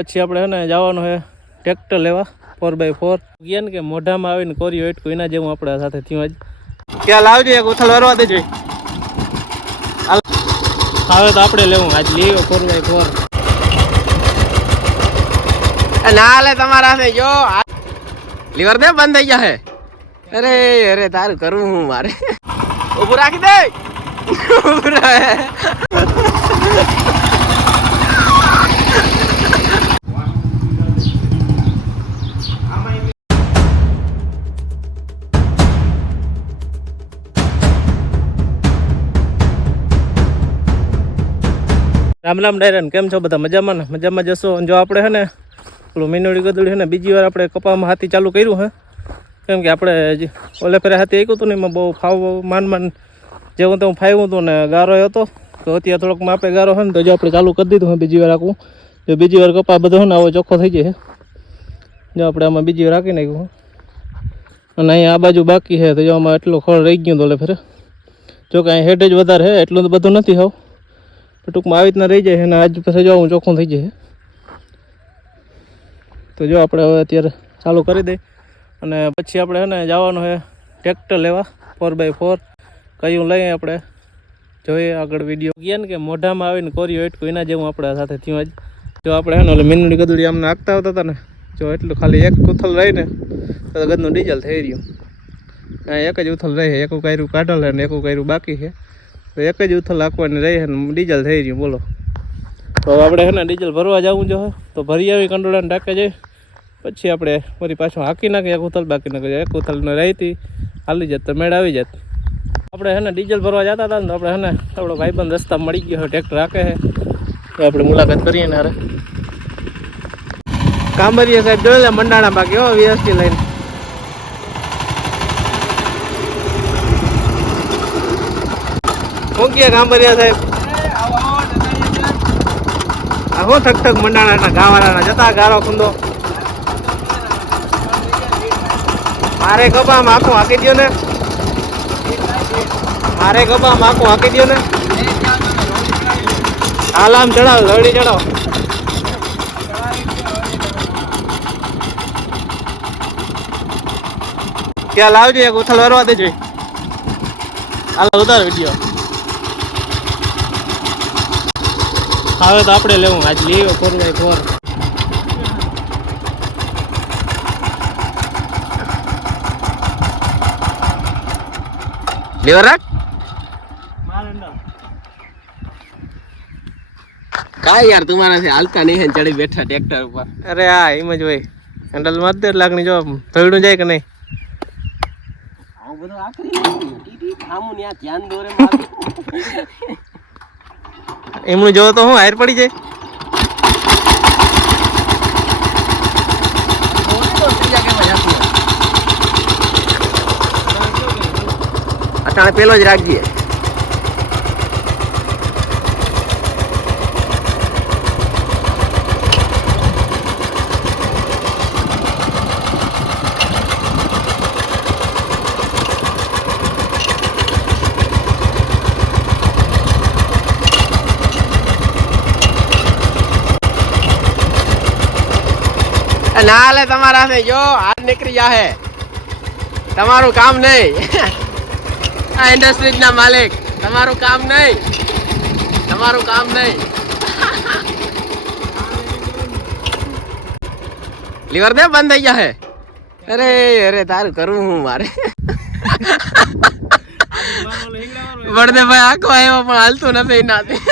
પછી આપણે હે ને જવાનું છે ટ્રેક્ટર લેવા 4x4 ગયા ને કે મોઢામાં આવીને કોરિયો એટકું એના જેવું આપણે સાથે થયું આજ. ક્યાં લાવજો એક ઉથલ વરવા દેજો. આવે તો આપણે લેવું આજ લેવો 4x4. ના લે તમારા છે જો લીવર દે બંધ થઈ ગયા હે. અરે અરે તારું કરવું હું મારે ઉભું રાખી દે. રામ રામ ડાયરન, કેમ છો બધા? મજામાં ને? મજામાં જશો. જો આપણે હે ને પેલું મીનોડી ગદડી છે ને બીજી વાર આપણે કપામાં હાથી ચાલુ કર્યું હે. કેમ કે આપણે ઓલે ફેરે હાથી આવ્યું હતું ને એમાં બહુ માન જેવું તો ફાવ્યું હતું ને ગારો હતો તો અત્યારે થોડોક માપે ગારો છે ને તો જો આપણે ચાલુ કરી દીધું હે બીજી વાર આખું. જો બીજી વાર કપા બધો છે ને આવો ચોખ્ખો થઈ જાય. જો આપણે આમાં બીજી વાર રાખી નાખ્યું અને અહીંયા આ બાજુ બાકી છે તો જો આમાં એટલું ખોળ રહી ગયું તો ઓલે ફેરે. જો કે અહીં હેડ જ વધારે છે, એટલું તો બધું નથી હાવ. ટૂંકમાં આવી રીતના રહી જાય અને આજ પછી જો હું ચોખ્ખું થઈ જાય. તો જો આપણે હવે અત્યારે ચાલુ કરી દઈએ અને પછી આપણે છે ને જવાનું છે ટ્રેક્ટર લેવા 4x4. કયું લઈએ આપણે જોઈએ આગળ વિડીયો. ગયા ને કે મોઢામાં આવીને કોરિયો એટકું એના જેવું આપણે સાથે થયું આજ. જો આપણે છે ને ઓલે મીનડી ગદડી આમને નાખતા આવતા હતા ને, જો એટલું ખાલી એક ઉથલ રહીને તો ગદનું ડીઝલ થઈ રહ્યું. એક જ ઉથલ રહે, એકું કર્યું કાઢલ ને એકું કર્યું બાકી છે. તો એક જ ઉથલ નાખવાની રહી ને ડીઝલ થઈ રહ્યું. બોલો તો આપણે છે ને ડીઝલ ભરવા જવું જો તો ભરી આવી કંડોળાને ટાંકે જાય પછી આપણે ફરી પાછું હાંકી નાખીએ એક ઉથલ બાકી નાખી. એક ઉથલને રહીતી હાલી જાત તો મેળ આવી જાત. આપણે છે ને ડીઝલ ભરવા જતા હતા ને તો આપણે છે ને આપણો ભાઈબંધ રસ્તા મળી ગયો ટ્રેક્ટર રાખે છે તો આપણે મુલાકાત કરીએ ને. અરે કાંબરિયા સાહેબ જોઈ લે મંડાણા બાકી હો વીએસટી લઈને. શું કહે કાંબરિયા સાહેબ? હું થક થક મંડાણા ગાવાળાના જતા ગારો ખુંદો મારે કપામાં આખું હાંકી દો ને. મારે કપામાં આખું હાંકી દો ને. હાલ આમ ચડાવ લડી ચડાવ. ક્યાં લાવજો એક ઉથલ વરવા દેજો. હાલ ઉતાર વિડીયો. હવે તો આપણે લેવું આજ લેવો 4x4. લીવર રાખ કાય યાર તમારા છે હાલતા નહીં ચડી બેઠા ટ્રેક્ટર ઉપર. અરે હા એમ જ હોય. હેન્ડલ માર દે લાગણી જો ધોઈડું જાય કે નહીં. આવું બધું આખરી ખામું ને ધ્યાન દોરે મારું એમનું જોવો તો હું હાર પડી જાય. અટાણે પેલો જ રાખજે. ના લે તમારા છે જો હાથ નીકળી જાહે. તમારું કામ નહીં. આ ઇન્ડસ્ટ્રીજ ના માલિક તમારું કામ નહીં. તમારું કામ નહીં. લીવર દે બંધ થઈ ગયા હે. અરે અરે તારું કરવું હું મારે વડદે ભાઈ આખો આવ્યો પણ હાલતું નથી નાથી.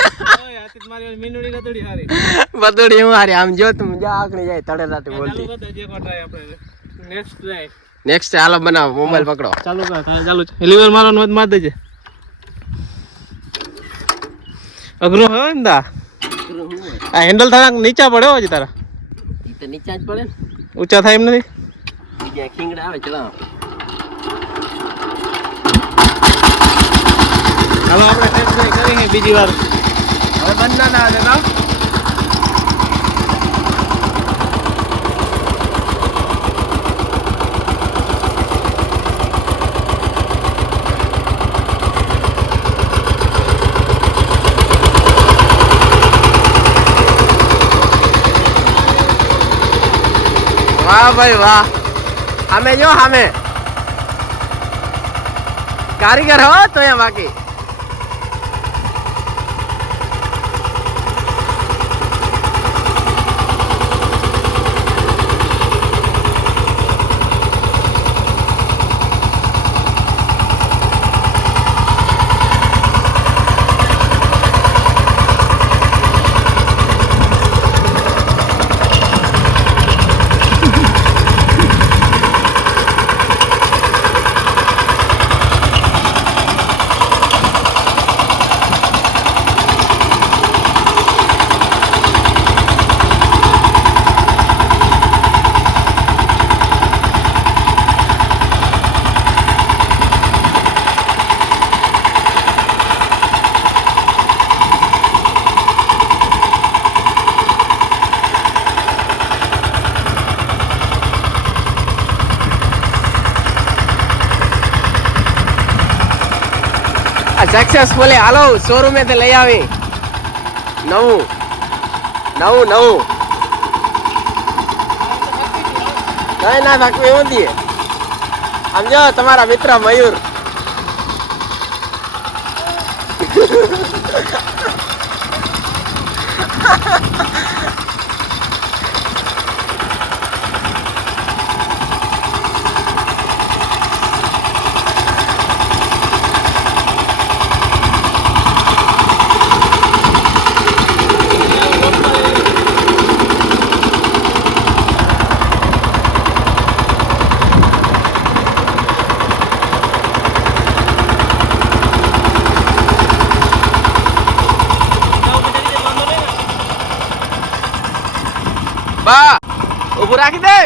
બદોડી હું હારી આમ જો તું જા આકણી જાય તળેલાથી બોલતી. નેક્સ્ટ હાલો બનાવો મોબાઈલ પકડો ચાલુ કર. ચાલુ છે લીવર મારવાનું મત માર દેજે. અઘરું હોય ને દા આ હેન્ડલ થોડાક નીચા પડે હજી તારા. ઈ તો નીચા જ પડે ને, ઊંચા થાય એમ નથી. બીજા ખીંગડા આવે ચલાવો. હાલો આપણે ટેસ્ટ ડ્રાઈવ કરીએ બીજી વાર. હવે બંધ ના આવે તો વાહ ભાઈ વાહ. સામે જો સામે કારીગર હો તો અહીંયા બાકી. સક્સેસફુલી હાલો શોરૂમ થી લઈ આવી નવું નવું નવું. કઈ ના થાકવું એવું દઈએ. સમજો તમારા મિત્ર મયુર. બા ઉભું રાખી દે.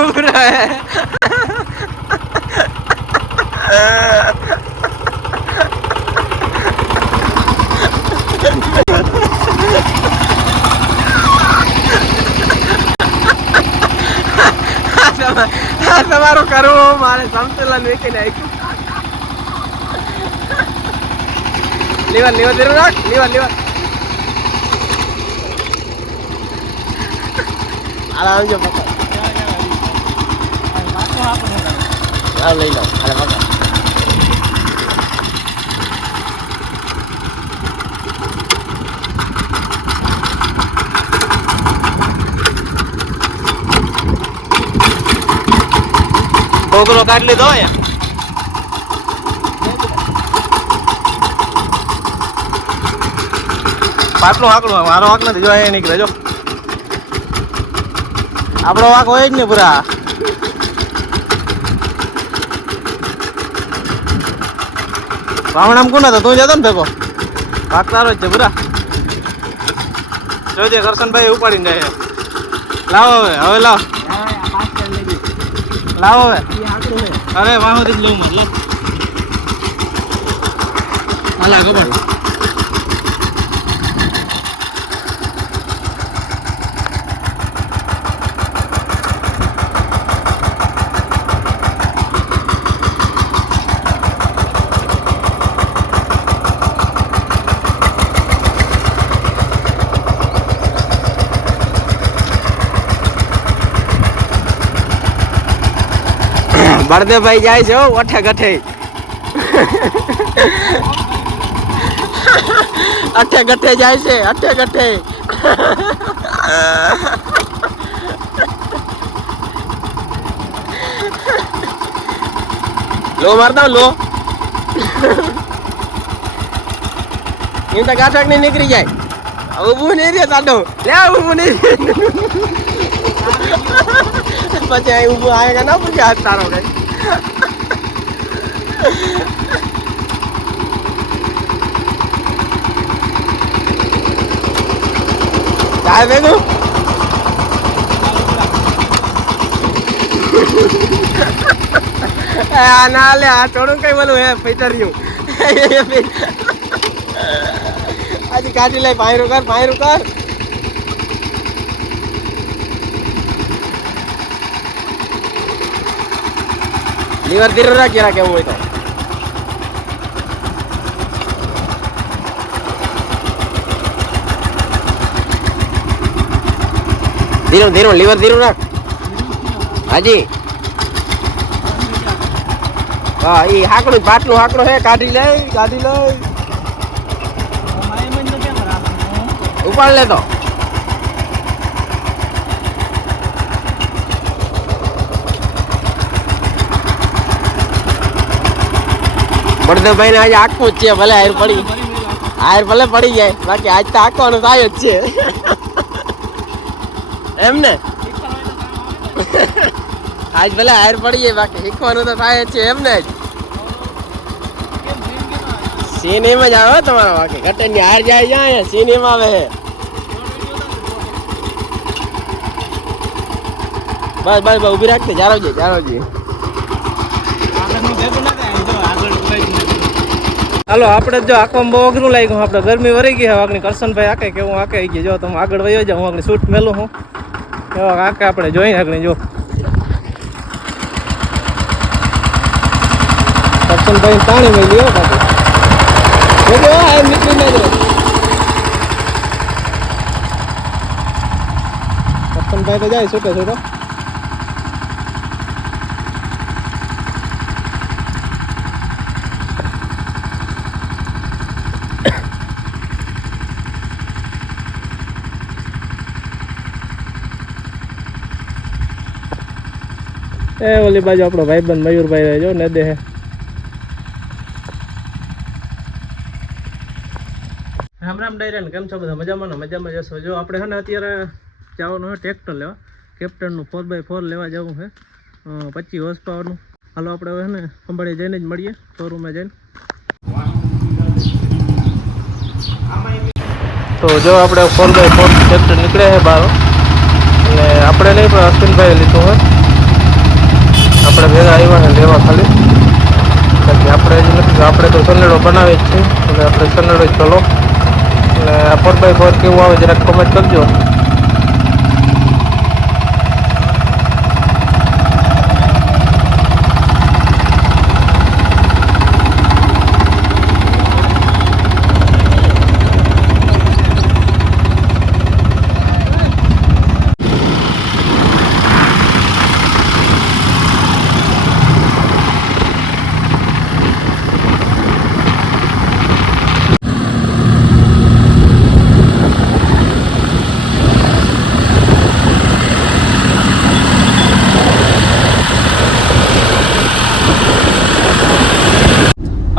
ઉભું રહે. તમારું કરવું મારે સમતુલન વેચી નાખ્યું. લીવર લીવર ધીરું રાખ. લીવર લીવર આવજો પકડ. હા લઈ લો. અરે પકડ. કોકરો કાઢ લીધો પાટલું આકડું મારો વાક નથી. જો અહીંયા નીકળે જો આપણો વાક હોય જ ને પૂરા. રાવણ આમ કોણ હતો તું જતો ને ભેગો વાક તારો જ છે પૂરા. જોજે કરશનભાઈ ઉપાડીને જાય. લાવો હવે હવે લાવો લાવો હવે. અરે વાહુથી જ લઉં મતલબ હાલા ખબર. બળદેવભાઈ જાય છે ઓઠે ગઠે. અઠે ગઠે જાય છે. અઠે ગઠે. લો મારતા લો. એમ તો ગાંઠક નહીં નીકળી જાય. ઊભું નહીં રે સાડો. લે ઊભું નહીં. પછી અહીં ઊભું આવેગા ના પૂછે હાથ તારો કઈ. ચાલ ભેગું ના લે આ થોડું કઈ બોલું હે પૈતર્યું. આજે કાઢી લઈ. પાયરું કર પાયરું કર. લીવર ધીરે રાખી રાખે એવું હોય તો. ધીરું ધીરું લીવર ધીરું રાખ. હાજી હા ઈ હાકડું પાટલું હાકડું હે કાઢી લઈ ઉપાડ લે તો બળદેવભાઈ ને આજે આખું જ છે ભલે હાર ભલે પડી જાય બાકી આજ તો આખવાનું થાય જ છે એમ ને આજ ભલે હાર પડી જાય બાકી શીખવાનું તો થાય જ છે એમ ને સીન એમ જ આવે તમારા બાકી કટન ની હાર જાય સીન એમ આવે બસ ઉભી રાખતે જારોજી હાલો આપણે જો આંખમાં બહુ અઘરું લાગ્યું આપણે ગરમી વરી ગઈ હવે આગળ કરશનભાઈ આકે કેવું આકે ગઈ જો તમે આગળ વયો જાઓ હું આગળ શૂટ મેલું હું એવા આકે આપણે જોઈને આગળ જો કરશનભાઈ પાણી મેલી હો બાકી જો આ નીકળી ના જો કરશનભાઈ તો જાય છૂટો એ ઓલી બાજુ આપણો ભાઈબંધ મયુરભાઈ રહે જો ને દે રામ ડાયરા ને કેમ છો બધા મજામાં જશો જો આપણે છે ને અત્યારે જવાનું છે ટ્રેક્ટર લેવા કેપ્ટનનું 4x4 લેવા જવું છે 25 હોર્સ પાવરનું હાલો આપણે હવે છે ને ખંભાળી જઈને જ મળીએ શોરૂમમાં જઈને તો જો આપણે 4x4 ટ્રેક્ટર નીકળે છે બહાર અને આપણે નહીં પણ અશ્વિનભાઈએ લીધું હોય આપણે ભેગા આવ્યા ને લેવા ખાલી બાકી આપણે જ નથી આપણે તો સનેડો બનાવી જ છીએ એટલે આપણે સનેડો જ ચલો એટલે આ 4x4 કેવું આવે જરાક કોમેન્ટ કરજો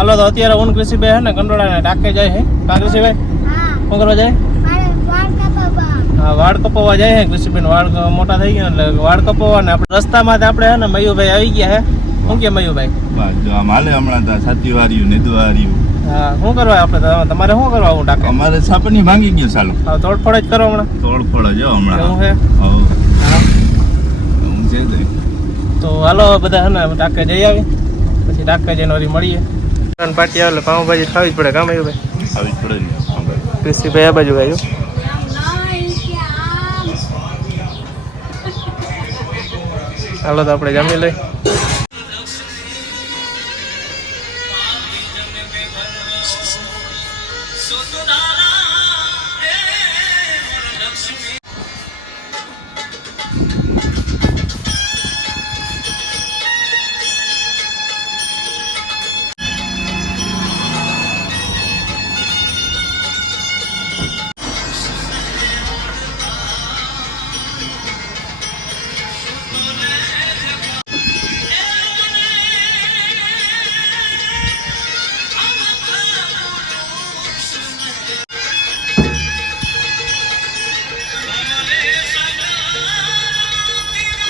હાલો તો અત્યારે હું કૃષિભાઈ હે ને કંડોળાને ટાકે જાય છે કા કૃષિભાઈ શું કરવા જાય હા વાળ કપાવવા જાય છે કૃષિભાઈ વાળ મોટા થઈ ગયા એટલે વાળ કપાવવા ને આપણે રસ્તામાં આપણે હે ને મયુભાઈ આવી ગયા હે શું કે મયુભાઈ હાલે હમણાં તો સાતી વાર્યું નેદુ વાર્યું હા શું કરવા આપણે તમારે શું કરવા હું ટાકે અમારે સાપની ભાંગી ગયું ચાલો હા તોડફોડ જ કરો હમણાં તોડફોડ જો હમણાં એવું છે હું છે તો હાલો બધા હે ને ટાકે જઈ આવી પછી ટાકે જઈને વળી મળીએ પાર્ટી આવે એટલે પાઉંભાજી ખાવી જ પડે કામ આવ્યું ભાઈ આવી પડે ને કૃષિભાઈ આ બાજુ ગાયું હાલો તો આપણે જમી લઈ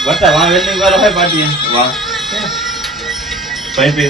બતા વહાં વેલ્ડિંગ વાળો હોય પાટીએ વાહ પૈપે